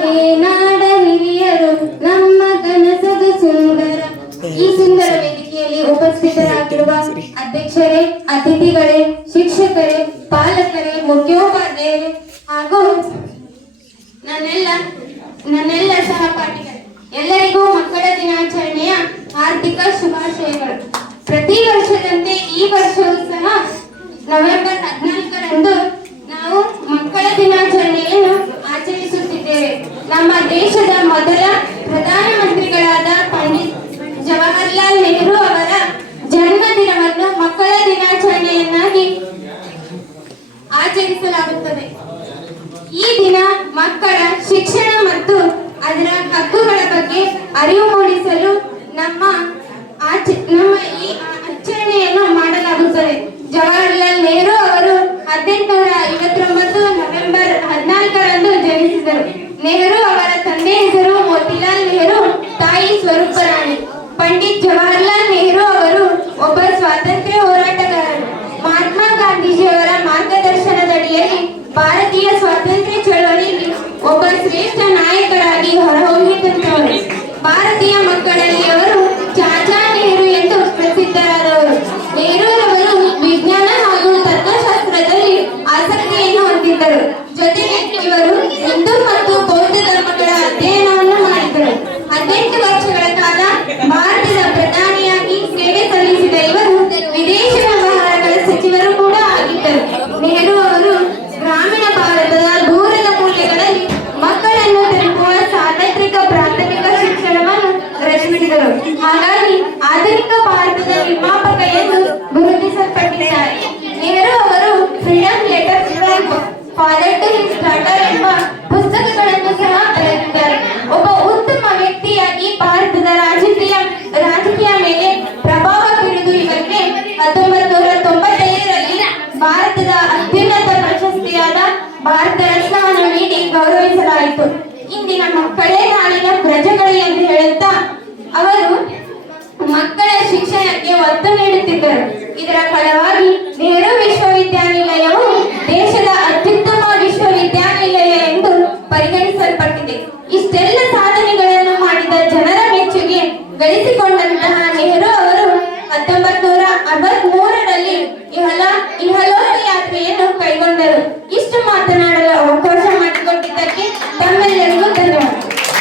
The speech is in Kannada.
ಹಾಗೆ ನಾಡ ಹಿರಿಯರು ನಮ್ಮ ಕನಸದು ಸುಂದರ. ಈ ಸುಂದರ ವೇದಿಕೆಯಲ್ಲಿ ಉಪಸ್ಥಿತರಾಗಿರುವ ಅಧ್ಯಕ್ಷರೇ, ಅತಿಥಿಗಳೇ, ಶಿಕ್ಷಕರೇ, ಪಾಲಕರೇ, ಮುಖ್ಯೋಪಾಧ್ಯಾಯರೇ ಹಾಗೂ ನನ್ನೆಲ್ಲ ಸಹಪಾಠಿಗಳು, ಎಲ್ಲರಿಗೂ ಮಕ್ಕಳ ದಿನಾಚರಣೆಯ ಹಾರ್ದಿಕ ಶುಭಾಶಯಗಳು. ಪ್ರತಿ ವರ್ಷದಂತೆ ಈ ವರ್ಷವೂ ಸಹ ನವೆಂಬರ್ 14ರಂದು ನಾವು ಮಕ್ಕಳ ದಿನಾಚರಣೆಯನ್ನು ಆಚರಿಸುತ್ತಿದ್ದೇವೆ. ನಮ್ಮ ದೇಶದ ಮೊದಲ ಪ್ರಧಾನಮಂತ್ರಿಗಳಾದ ಪಂಡಿತ್ ಜವಾಹರ್ಲಾಲ್ ನೆಹರು ಅವರ ಜನ್ಮದಿನವನ್ನು ಮಕ್ಕಳ ದಿನಾಚರಣೆಯನ್ನಾಗಿ ಆಚರಿಸಲಾಗುತ್ತದೆ. ಈ ದಿನ ಮಕ್ಕಳ ಶಿಕ್ಷಣ ಮತ್ತು ಅದರ ಹಕ್ಕುಗಳ ಬಗ್ಗೆ ಅರಿವು ಮೂಡಿಸಲು ನಮ್ಮ ಈ ಆಚರಣೆಯನ್ನು ಮಾಡಲಾಗುತ್ತದೆ. ಜವಾಹರ್ಲಾಲ್ ನೆಹರು ಅವರು 1859 ನವೆಂಬರ್ 14ರಂದು ಜನಿಸಿದರು. ನೆಹರು ಅವರ ತಂದೆ ಹೆಸರು ಮೋತಿಲಾಲ್ ನೆಹರು, ತಾಯಿ ಸ್ವರೂಪ ರಾಣಿ. ಪಂಡಿತ್ ಜವಾಹರ್ಲಾಲ್ ನೆಹರು ಅವರು ಒಬ್ಬ ಸ್ವಾತಂತ್ರ್ಯ ಹೋರಾಟಗಾರರು. ಮಹಾತ್ಮ ಗಾಂಧೀಜಿಯವರ ಮಾರ್ಗದರ್ಶನದಡಿಯಲ್ಲಿ ಭಾರತೀಯ ಸ್ವಾತಂತ್ರ್ಯ ಚಳವಳಿಯಲ್ಲಿ ಒಬ್ಬ ಶ್ರೇಷ್ಠ ನಾಯಕರಾಗಿ ಹೊರಹೊಮ್ಮಿದಂತವರು. ಭಾರತೀಯ ಮಕ್ಕಳಲ್ಲಿ ಅವರು ಚಾಚಾ ನೆಹರು ಎಂದು ಪ್ರಸಿದ್ಧರಾದವರು. ನೆಹರೂರವರು ವಿಜ್ಞಾನ ಹಾಗೂ ತತ್ವಶಾಸ್ತ್ರದಲ್ಲಿ ಆಸಕ್ತಿಯನ್ನು ಹೊಂದಿದ್ದರು. ಜೊತೆಗೆ ಇವರು ಹಿಂದೂ ಮತ್ತು ಬೌದ್ಧ ಧರ್ಮಗಳ ಅಧ್ಯಯನವನ್ನು ಮಾಡಿದರು. 18 ವರ್ಷಗಳ ಕಾಲ ಭಾರತದ ಪ್ರಧಾನಿಯಾಗಿ ಸೇವೆ ಸಲ್ಲಿಸಿದ ಇವರು ವಿದೇಶ ವ್ಯವಹಾರಗಳ ಸಚಿವರು ಕೂಡ ಆಗಿದ್ದರು. ನೆಹರು ಅವರು ಗ್ರಾಮೀಣ ಭಾರತದ ದೂರದ ಮೂಲೆಗಳಲ್ಲಿ ಮಕ್ಕಳನ್ನು ತಲುಪುವ ಸಾರ್ವತ್ರಿಕ ಪ್ರಾಥಮಿಕ ಶಿಕ್ಷಣವನ್ನು ರಚಿಸಿದರು. ಹಾಗಾಗಿ ಆಧುನಿಕ ಭಾರತದ ನಿರ್ಮಾಪಕ ಎಂದು ಗುರುತಿಸಲ್ಪಟ್ಟಿದ್ದಾರೆ. ನೆಹರು ಅವರು freedom letters from father to his daughter ಎಂಬ ಪುಸ್ತಕಗಳನ್ನು ಸಹ ಬರೆದಿದ್ದಾರೆ. ಒಬ್ಬ ಉತ್ತಮ ವ್ಯಕ್ತಿಯಾಗಿ ಭಾರತದ ರಾಜಕೀಯ ಮೇಲೆ ಪ್ರಭಾವ ಬೀರುವುದು ಇವರಿಗೆ 1995ರಲ್ಲಿ ಭಾರತದ ಅತ್ಯುನ್ನತ ಪ್ರಶಸ್ತಿಯಾದ ಭಾರತ ರತ್ನವನ್ನು ನೀಡಿ ಗೌರವಿಸಲಾಯಿತು. ಇಂದಿನ ಮಕ್ಕಳೇ ನಾಳಿನ ಪ್ರಜೆಗಳು ಎಂದು ಹೇಳುತ್ತಾ ಅವರು ಮಕ್ಕಳ ಶಿಕ್ಷಣಕ್ಕೆ ಒತ್ತು ನೀಡುತ್ತಿದ್ದರು. ಇದರ ಫಲವಾಗಿ ನೆಹರು ವಿಶ್ವವಿದ್ಯಾನಿಲಯವು ದೇಶದ ಅತ್ಯುತ್ತಮ ವಿಶ್ವವಿದ್ಯಾನಿಲಯ ಎಂದು ಪರಿಗಣಿಸಲ್ಪಟ್ಟಿದೆ. ಇಷ್ಟೆಲ್ಲ ಸಾಧನೆಗಳನ್ನು ಮಾಡಿದ ಜನರ ಮೆಚ್ಚುಗೆ ಗಳಿಸಿಕೊಂಡಂತಹ ನೆಹರು ಅವರು 1963ರಲ್ಲಿ ಇಹಲೋಕ